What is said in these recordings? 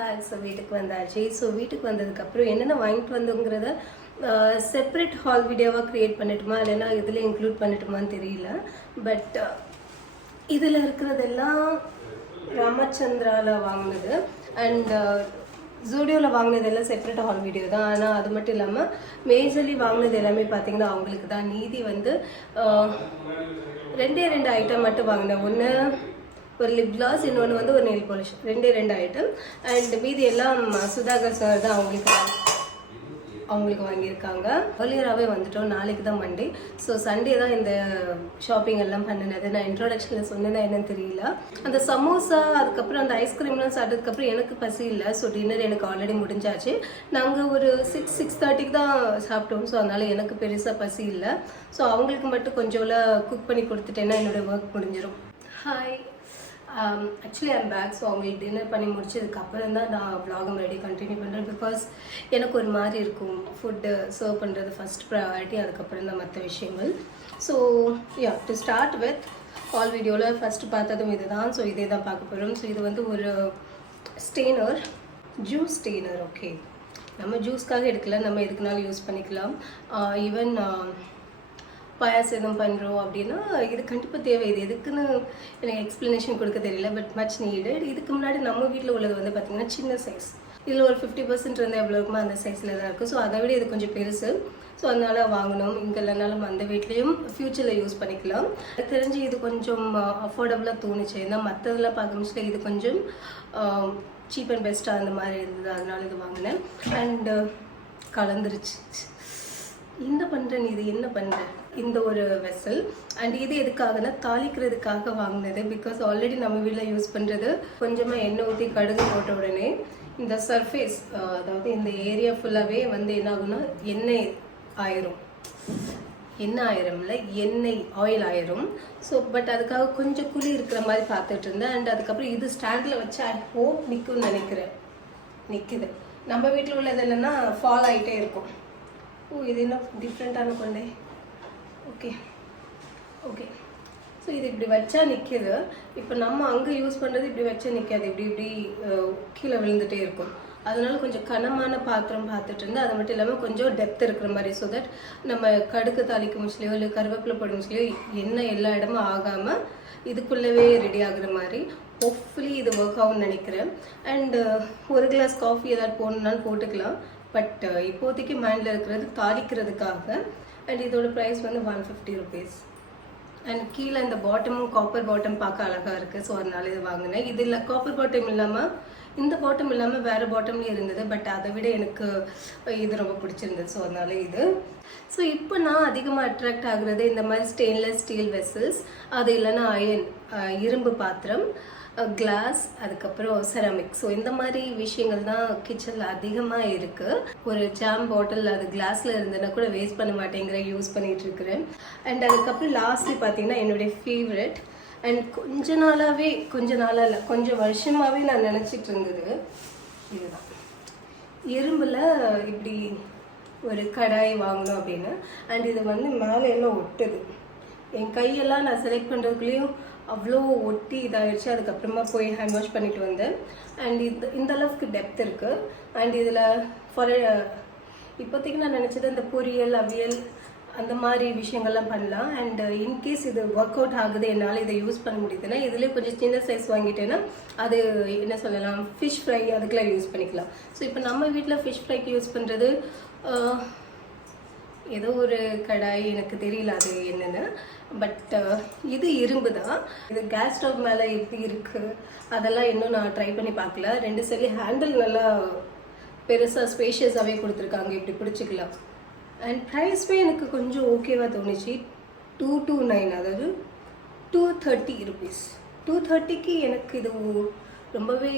Back so வீட்டுக்கு வந்தாச்சு so வீட்டுக்கு வந்ததுக்கப்புறம் என்னென்ன வாங்கிட்டு வந்தோங்கிறத செப்பரேட் ஹால் வீடியோவாக க்ரியேட் பண்ணட்டுமா? இல்லைன்னா இதில் இன்க்ளூட் பண்ணட்டுமான்னு தெரியல. பட் இதில் இருக்கிறதெல்லாம் ராமச்சந்திராவில் வாங்கினது. அண்ட் ஜூடியோவில் வாங்கினது எல்லாம் செப்பரேட் ஹால் வீடியோ தான். ஆனால் அது மட்டும் இல்லாமல் மேஜர்லி வாங்கினது எல்லாமே பார்த்தீங்கன்னா அவங்களுக்கு தான். நீதி வந்து ரெண்டே ரெண்டு ஐட்டம் மட்டும் வாங்கினேன். ஒன்று ஒரு லிப் கிளாஸ் இன்னொன்று வந்து ஒரு நெயில் பாலிஷ் ரெண்டே ரெண்டு ஐட்டம் அண்ட் மீதி எல்லாம் சுதாகர் சார் தான் அவங்களுக்கு அவங்களுக்கு வாங்கியிருக்காங்க. ஏர்லியராகவே வந்துட்டோம். நாளைக்கு தான் மண்டே ஸோ சண்டே தான் இந்த ஷாப்பிங் எல்லாம் பண்ணினது. நான் இன்ட்ரோடக்ஷனில் சொன்னேன்னா என்னன்னு தெரியல. அந்த சமோசா அதுக்கப்புறம் அந்த ஐஸ்கிரீம்லாம் சாப்பிட்டதுக்கப்புறம் எனக்கு பசி இல்லை. ஸோ டின்னர் எனக்கு ஆல்ரெடி முடிஞ்சாச்சு. நாங்கள் ஒரு சிக்ஸ் சிக்ஸ் தேர்ட்டிக்கு தான் சாப்பிட்டோம். ஸோ அதனால் எனக்கு பெருசாக பசி இல்லை. ஸோ அவங்களுக்கு மட்டும் கொஞ்சம் குக் பண்ணி கொடுத்துட்டேன்னா என்னோட ஒர்க் முடிஞ்சிடும் hi actually I'm back so அவங்களுக்கு டின்னர் பண்ணி முடிச்சதுக்கு அப்புறம் தான் நான் vlog ரெடி கண்டினியூ பண்ணுறேன் பிகாஸ் எனக்கு ஒரு மாதிரி இருக்கும் ஃபுட்டு சர்வ் பண்ணுறது ஃபஸ்ட் ப்ரையாரிட்டி அதுக்கப்புறம் தான் மற்ற விஷயங்கள் so ya to start with haul வீடியோவில் ஃபஸ்ட்டு பார்த்ததும் இதுதான். ஸோ இதே தான் பார்க்க போகிறோம் ஸோ இது வந்து ஒரு ஸ்டெய்னர் ஜூஸ் ஸ்டெய்னர் ஓகே நம்ம ஜூஸ்க்காக எடுக்கல நம்ம எதுக்குனாலும் யூஸ் பண்ணிக்கலாம். Uh, ஈவன் பாயாசம் எதுவும் பண்ணுறோம் அப்படின்னா இது கண்டிப்பாக தேவை. இது எதுக்குன்னு எனக்கு எக்ஸ்ப்ளனேஷன் கொடுக்க தெரியல பட் மச் நீடட் இதுக்கு முன்னாடி நம்ம வீட்டில் உள்ளது வந்து பார்த்திங்கன்னா சின்ன சைஸ் இதில் ஒரு ஃபிஃப்டி பர்சன்ட் வந்து எவ்வளோ இருக்குமோ அந்த சைஸில் தான் இருக்குது ஸோ அதை விட இது கொஞ்சம் பெருசு. ஸோ அதனால் வாங்கணும். இங்கே இல்லைனாலும் அந்த வீட்லேயும் ஃப்யூச்சரில் யூஸ் பண்ணிக்கலாம். தெரிஞ்சு இது கொஞ்சம் அஃபோர்டபுளாக தோணுச்சு. ஏன்னா மற்றதெல்லாம் பார்க்கும்போது இது கொஞ்சம் சீப் அண்ட் பெஸ்ட்டாக அந்த மாதிரி இருந்தது. அதனால இது வாங்கினேன். அண்டு கலந்துருச்சு. என்ன பண்ற நீ இது என்ன பண்ற இந்த ஒரு வெசல் அண்ட் இது எதுக்காகனா தாளிக்கிறதுக்காக வாங்கினது? பிகாஸ் ஆல்ரெடி நம்ம வீட்டில் யூஸ் பண்ணுறது கொஞ்சமாக எண்ணெய் ஊற்றி கடுகு போட்ட உடனே இந்த சர்ஃபேஸ் அதாவது இந்த ஏரியா ஃபுல்லாகவே வந்து என்ன ஆகும்னா எண்ணெய் ஆயிரும். எண்ணெய் ஆயிரம்ல? எண்ணெய் ஆயில் ஆயிரும். ஸோ பட் அதுக்காக கொஞ்சம் குழி இருக்கிற மாதிரி பார்த்துட்டு இருந்தேன். அண்ட் அதுக்கப்புறம் இது ஸ்டாண்டில் வச்சு ஐ ஹோப் நிற்கும்னு நினைக்கிறேன். நிற்குது நம்ம வீட்டில் உள்ளது என்னென்னா ஃபால் ஆகிட்டே இருக்கும். ஓ இது என்ன டிஃப்ரெண்ட்டான கொண்டே? ஓகே ஓகே ஸோ இது இப்படி வச்சா நிற்கிது இப்போ நம்ம அங்கே யூஸ் பண்ணுறது இப்படி வச்சா நிற்காது இப்படி இப்படி கீழே விழுந்துகிட்டே இருக்கும். அதனால கொஞ்சம் கனமான பாத்திரம் பார்த்துட்டு இருந்து அது மட்டும் இல்லாமல் கொஞ்சம் டெப்த் இருக்கிற மாதிரி ஸோ தட் நம்ம கடுக்கு தாளிக்கும் முச்சிலையோ இல்லை கருவேப்பிலை போடும் முச்சிலையோ என்ன எல்லா இடமும் ஆகாமல் இதுக்குள்ளவே ரெடி ஆகுற மாதிரி ஹோப்ஃபுல்லி இது ஒர்க் ஆகும்னு நினைக்கிறேன். அண்டு uh, ஒரு கிளாஸ் காஃபி ஏதாவது போடணுன்னாலும் போட்டுக்கலாம். பட் uh, இப்போதைக்கு மைண்டில் இருக்கிறது தாளிக்கிறதுக்காக. அண்ட் இதோட ப்ரைஸ் வந்து ஒன் ஃபிஃப்டி ருபீஸ் அண்ட் கீழே இந்த பாட்டமும் காப்பர் பாட்டம் பார்க்க அழகாக இருக்குது ஸோ அதனால் இது வாங்கினேன். இது இல்லை காப்பர் பாட்டம் இல்லாமல் இந்த பாட்டம் இல்லாமல் வேறு பாட்டம்லேயும் இருந்தது. பட் அதை விட எனக்கு இது ரொம்ப பிடிச்சிருந்தது. ஸோ அதனால இது. ஸோ இப்போ நான் அதிகமாக அட்ராக்ட் ஆகுறது இந்த மாதிரி ஸ்டெயின்லெஸ் ஸ்டீல் வெசல்ஸ் அது இல்லைன்னா அயன் இரும்பு பாத்திரம். கிளாஸ் அதுக்கப்புறம் செராமிக் ஸோ இந்த மாதிரி விஷயங்கள் தான் கிச்சனில் அதிகமாக இருக்குது ஒரு ஜாம் பாட்டில் அது கிளாஸில் இருந்ததுன்னா கூட வேஸ்ட் பண்ண மாட்டேங்கிற யூஸ் பண்ணிகிட்டு இருக்கிறேன். அண்ட் அதுக்கப்புறம் லாஸ்ட்லி பார்த்தீங்கன்னா என்னுடைய ஃபேவரட் அண்ட் கொஞ்ச நாளாகவே கொஞ்ச நாளாக இல்லை கொஞ்சம் வருஷமாகவே நான் நினச்சிட்டு இருந்தது இதுதான். இரும்பில் இப்படி ஒரு கடாய் வாங்கணும் அப்படின்னு அண்ட் இது வந்து மேலே எல்லாம் ஒட்டுது. என் கையெல்லாம் நான் செலக்ட் பண்ணுறதுக்குள்ளேயும் அவ்வளோ ஒட்டி இதாகிடுச்சு அதுக்கப்புறமா போய் ஹேண்ட் வாஷ் பண்ணிட்டு வந்தேன். அண்ட் இது இந்த அளவுக்கு டெப்த் இருக்குது அண்ட் இதில் ஃபார் இப்போதைக்கு நான் நினச்சது இந்த பொரியல் அவியல் அந்த மாதிரி விஷயங்கள்லாம் பண்ணலாம். அண்ட் இன்கேஸ் இது ஒர்க் அவுட் ஆகுது என்னால் இதை யூஸ் பண்ண முடியுதுன்னா இதுலேயே கொஞ்சம் சின்ன சைஸ் வாங்கிட்டேன்னா அது என்ன சொல்லலாம் ஃபிஷ் ஃப்ரை அதுக்கெலாம் யூஸ் பண்ணிக்கலாம். ஸோ இப்போ நம்ம வீட்டில் ஃபிஷ் ஃப்ரைக்கு யூஸ் பண்ணுறது ஏதோ ஒரு கடாய் எனக்கு தெரியல அது என்னென்னு. பட் இது இரும்பு தான் இது கேஸ் ஸ்டவ் மேலே எப்படி இருக்குது அதெல்லாம் இன்னும் நான் ட்ரை பண்ணி பார்க்கல. ரெண்டு சரி ஹேண்டில் நல்லா பெருசாக ஸ்பேஷியஸாகவே கொடுத்துருக்காங்க. இப்படி பிடிச்சிக்கலாம். அண்ட் ப்ரைஸ்மே எனக்கு கொஞ்சம் ஓகேவாக தோணுச்சு. டூ டூ நைன் அதாவது டூ தேர்ட்டி ருபீஸ் டூ தேர்ட்டிக்கு எனக்கு இது ரொம்பவே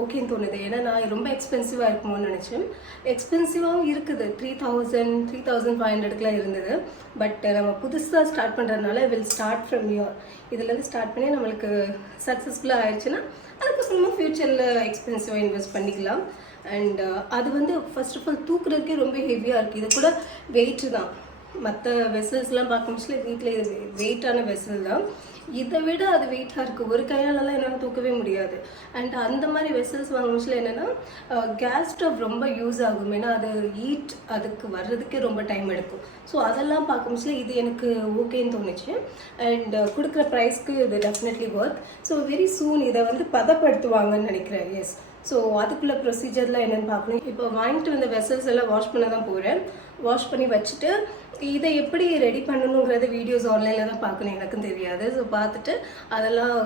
ஓகேன்னு தோணுது. ஏன்னா நான் ரொம்ப எக்ஸ்பென்சிவாக இருக்குமோன்னு நினச்சேன். எக்ஸ்பென்சிவாகவும் இருக்குது. Three thousand three thousand five ஹண்ட்ரட்க்குலாம் இருந்தது. பட் நம்ம புதுசாக ஸ்டார்ட் பண்ணுறதுனால வில் ஸ்டார்ட் ஃப்ரம் யோர் இதுலேருந்து ஸ்டார்ட் பண்ணி நம்மளுக்கு சக்ஸஸ்ஃபுல்லாக ஆயிடுச்சுன்னா அதுக்கப்புறமா ஃப்யூச்சரில் எக்ஸ்பென்சிவாக இன்வெஸ்ட் பண்ணிக்கலாம். அண்ட் அது வந்து ஃபர்ஸ்ட் ஆஃப் ஆல் தூக்குறதுக்கே ரொம்ப ஹெவியாக இருக்குது இது கூட வெயிட்டு தான். மற்ற வெசல்ஸ்லாம் பார்க்கும்போது வீட்டில் இது வெயிட்டான வெசல் தான். இதை விட அது வெயிட்டாக இருக்குது ஒரு கையாலலாம் என்னால் தூக்கவே முடியாது. அண்ட் அந்த மாதிரி வெசல்ஸ் வாங்கும்போதுல என்னென்னா கேஸ் ஸ்டவ் ரொம்ப யூஸ் ஆகும். ஏன்னா அது ஹீட் அதுக்கு வர்றதுக்கே ரொம்ப டைம் எடுக்கும். ஸோ அதெல்லாம் பார்க்கும்போதுல இது எனக்கு ஓகேன்னு தோணுச்சு. அண்ட் கொடுக்குற ப்ரைஸ்க்கு இது definitely work so very soon இதை வந்து பதப்படுத்துவாங்கன்னு நினைக்கிறேன். எஸ் ஸோ அதுக்குள்ள ப்ரொசீஜர்லாம் என்னென்னு பார்க்கணும். இப்போ வாங்கிட்டு வந்த வெசல்ஸ் எல்லாம் வாஷ் பண்ண தான் போகிறேன் வாஷ் பண்ணி வச்சுட்டு இதை எப்படி ரெடி பண்ணணுங்கிறத வீடியோஸ் ஆன்லைனில் தான் பார்க்கணும். எனக்கும் தெரியாது. ஸோ பார்த்துட்டு அதெல்லாம்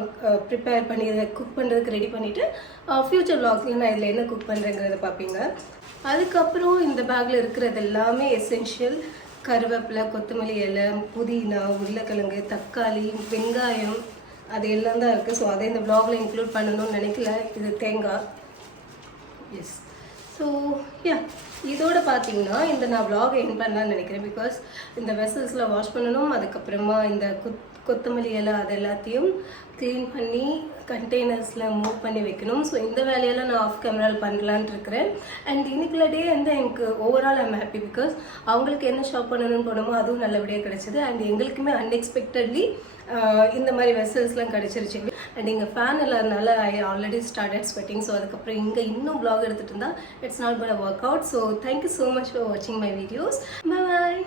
ப்ரிப்பேர் பண்ணி இதை குக் பண்ணுறதுக்கு ரெடி பண்ணிவிட்டு ஃப்யூச்சர் வ்ளாக்ஸில் நான் இதில் என்ன குக் பண்ணுறேங்கிறத பார்ப்பீங்க. அதுக்கப்புறம் இந்த பேக்கில் இருக்கிறது எல்லாமே எசென்ஷியல் கருவேப்பிலை கொத்தமல்லி இலை புதினா உருளைக்கிழங்கு தக்காளி வெங்காயம் அது எல்லாம் தான் இருக்குது ஸோ அதை இந்த ப்ளாகில் இன்க்ளூட் பண்ணணும்னு நினைக்கல. இது தேங்காய். எஸ் ஸோ யா இதோட பார்த்தீங்கன்னா இந்த நான் vlog என் பண்ணலாம்னு நினைக்கிறேன். பிகாஸ் இந்த வெசல்ஸில் வாஷ் பண்ணணும் அதுக்கப்புறமா இந்த குத் கொத்தமல்லி இலை அது எல்லாத்தையும் க்ளீன் பண்ணி கண்டெய்னர்ஸில் மூவ் பண்ணி வைக்கணும். ஸோ இந்த வேலையெல்லாம் நான் ஆஃப் கேமராவில் பண்ணலான் இருக்கிறேன். அண்ட் இன்னைக்குள்ள டே வந்து எனக்கு ஓவரால் ஐம் ஹாப்பி பிகாஸ் அவங்களுக்கு என்ன ஷாப் பண்ணணும்னு போனோமோ அதுவும் நல்லபடியாக கிடச்சிது. அண்ட் எங்களுக்குமே அன்எக்ஸ்பெக்டட்லி இந்த மாதிரி வெசல்ஸ்லாம் கிடச்சிருச்சு. அண்ட் இங்கே ஃபேன் இல்லாதனால I already started sweating so அதுக்கப்புறம் இங்கே இன்னும் ப்ளாக் எடுத்துகிட்டு இருந்தால் it's not but work out so thank you so much for வாட்சிங் மை வீடியோஸ் பாய்